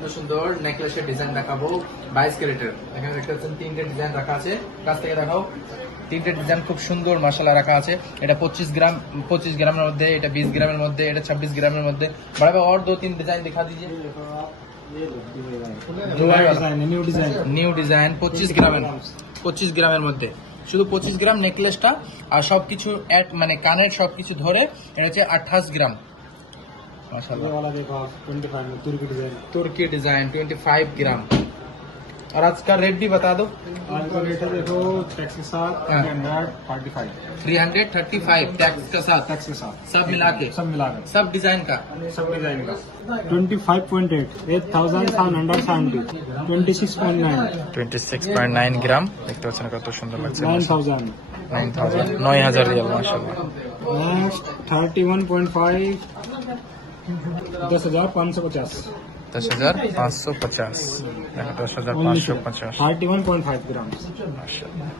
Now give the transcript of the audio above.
সুন্দর সুন্দর নেকলেসের ডিজাইন দেখাবো 22 ক্যারেটের। এখানে দেখতে পাচ্ছেন তিনটে ডিজাইন রাখা আছে, কাছ থেকে দেখাও। তিনটে ডিজাইন খুব সুন্দর মাশাআল্লাহ রাখা আছে। এটা 25 গ্রামের মধ্যে, এটা 20 গ্রামের মধ্যে, এটা 26 গ্রামের মধ্যে। बड़ा भाई और 2-3 डिजाइन दिखा दीजिए। নিউ ডিজাইন 25 গ্রামের মধ্যে, শুধু 25 গ্রাম নেকলেসটা আর সবকিছু মানে কানের সবকিছু ধরে এটা হচ্ছে 28 গ্রাম माशाल्लाह। तुर्की डिजाइन 25 ग्राम। और आज का रेट भी बता दो। आज का रेट है देखो टैक्स के साथ 335 टैक्स के साथ सब मिला के सब डिजाइन का 25.8 8,770 26.9 গ্রাম। দেখতে পাচ্ছেন কত সুন্দর লাগছে। 9,000 9,000 রিয়াল মাশাআল্লাহ। नेक्स्ट 31.5 10,550 10,550 10,550 31.5 ग्राम। माशाल्लाह।